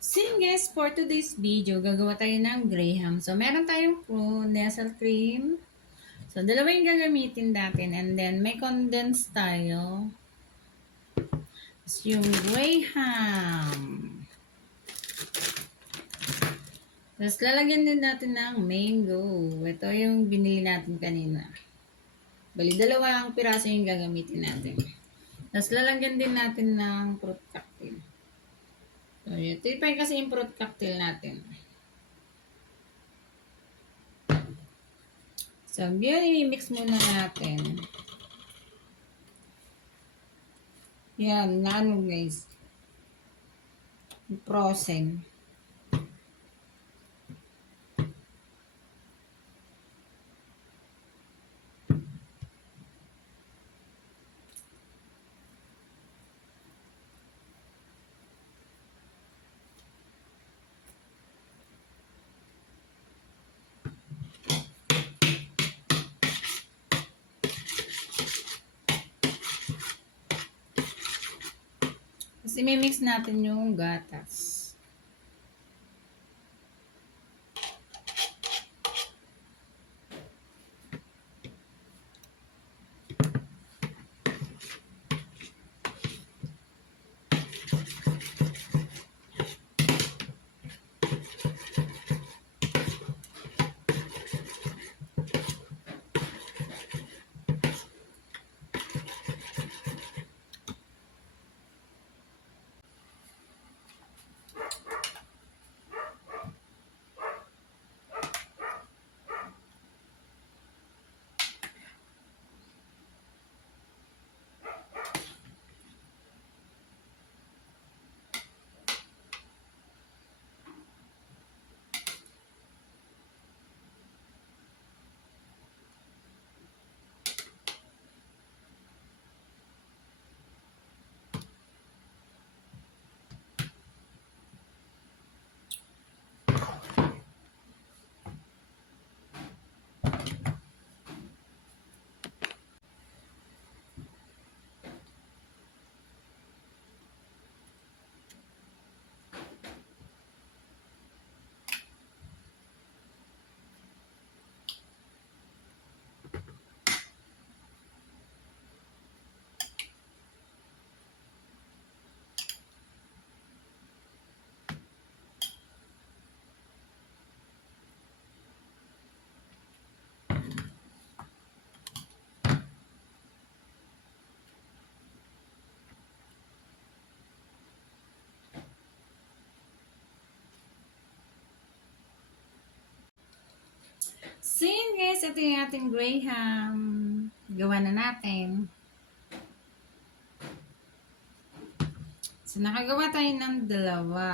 So yun guys, for today's video, gagawa tayo ng graham. So meron tayong nestle cream. So dalawa yung gagamitin natin. And then may condensed tayo. Tapos yung graham. Tapos lalagyan din natin ng mango. Ito yung binili natin kanina. Bali, dalawang piraso yung gagamitin natin. Tapos lalagyan din natin ng fruit cocktail. So, ito pa kasi yung fruit cocktail natin. So, yun, i-mix muna natin. Yan, ano guys. Frozen. Tapos, i-mix natin yung gatas. So yun guys, ito yung ating graham. Gawa na natin. So nakagawa tayo ng dalawa.